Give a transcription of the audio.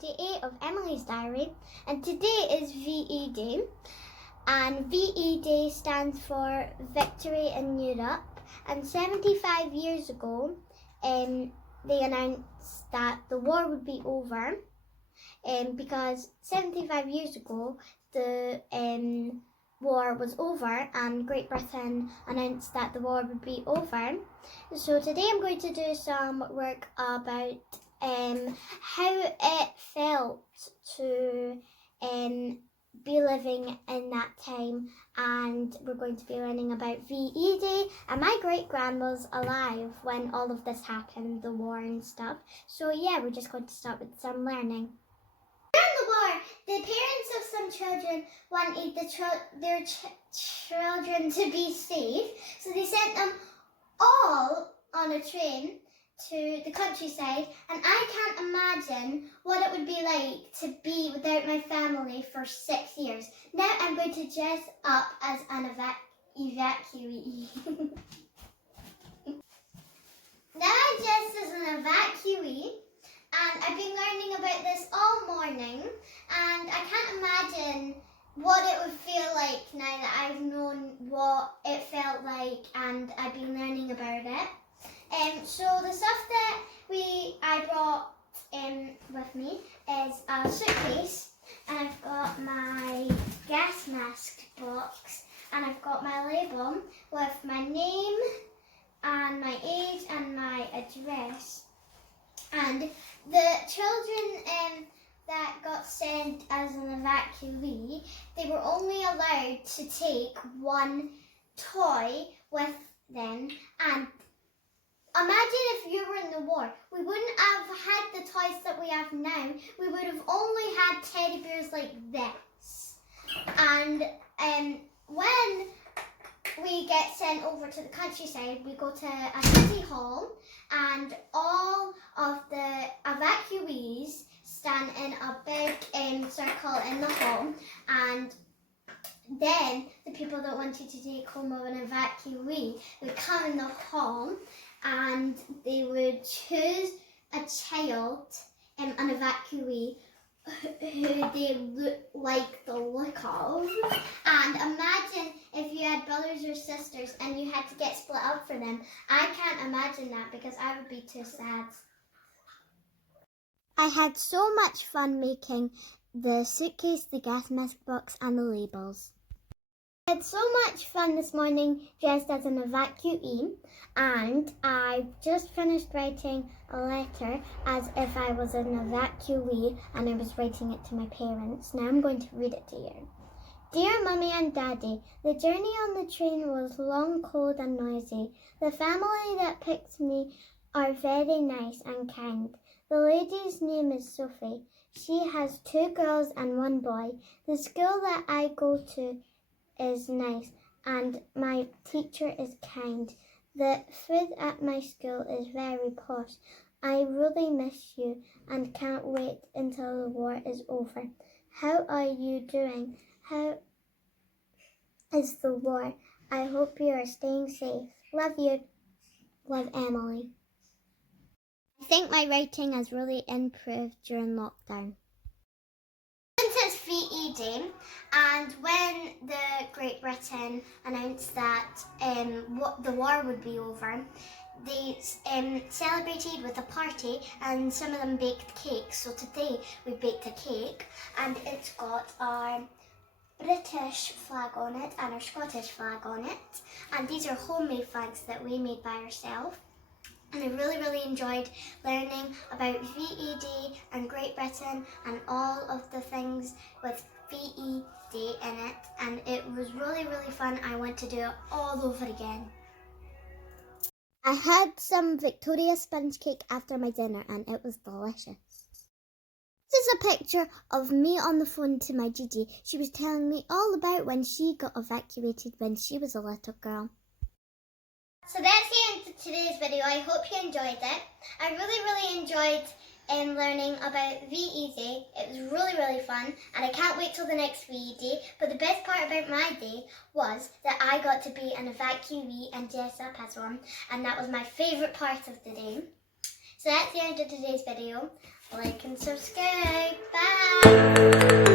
48 of Emily's Diary, and today is VE Day, and VE Day stands for Victory in Europe, and 75 years ago they announced that the war would be over, because 75 years ago the war was over and Great Britain announced that the war would be over. So today I'm going to do some work about how it felt to be living in that time, and we're going to be learning about VE Day, and my great-gran was alive when all of this happened, the war and stuff. So yeah, we're just going to start with some learning. During the war, the parents of some children wanted their children to be safe, so they sent them all on a train to the countryside, and I can't imagine what it would be like to be without my family for 6 years. Now I'm going to dress up as an evacuee. Now I'm dressed as an evacuee, and I've been learning about this all morning, and I can't imagine what it would feel like now that I've known what it felt like and I've been learning about it. So the stuff that I brought with me is a suitcase, and I've got my gas mask box, and I've got my label with my name and my age and my address. And the children that got sent as an evacuee, they were only allowed to take one toy with them. And imagine if you were in the war, we wouldn't have had the toys that we have now. We would have only had teddy bears like this. And when we get sent over to the countryside, we go to a city hall, and all of the evacuees stand in a big circle in the hall, and then the people that wanted to take home of an evacuee would come in the hall, and they would choose a child, an evacuee, who they like the look of. And imagine if you had brothers or sisters and you had to get split up for them. I can't imagine that because I would be too sad. I had so much fun making the suitcase, the gas mask box and the labels. I had so much fun this morning dressed as an evacuee, and I just finished writing a letter as if I was an evacuee, and I was writing it to my parents. Now I'm going to read it to you. Dear Mummy and Daddy, the journey on the train was long, cold and noisy. The family that picked me are very nice and kind. The lady's name is Sophie. She has 2 girls and 1 boy. The school that I go to is nice, and my teacher is kind. The food at my school is very posh. I really miss you and can't wait until the war is over. How are you doing? How is the war? I hope you are staying safe. Love you. Love, Emily. I think my writing has really improved during lockdown. Since it's VE Day, and when the Great Britain announced that the war would be over, they celebrated with a party, and some of them baked cakes. So today we baked a cake, and it's got our British flag on it and our Scottish flag on it, and these are homemade flags that we made by ourselves. And I really enjoyed learning about VE Day and Great Britain and all of the things with VE Day in it, and it was really fun. I want to do it all over again. I had some Victoria sponge cake after my dinner, and it was delicious. This is a picture of me on the phone to my Gigi. She was telling me all about when she got evacuated when she was a little girl. So that's the end of today's video. I hope you enjoyed it. I really enjoyed learning about VE Day. It was really fun, and I can't wait till the next VE Day. But the best part about my day was that I got to be an evacuee and dress up as one, and that was my favourite part of the day. So that's the end of today's video. Like and subscribe. Bye!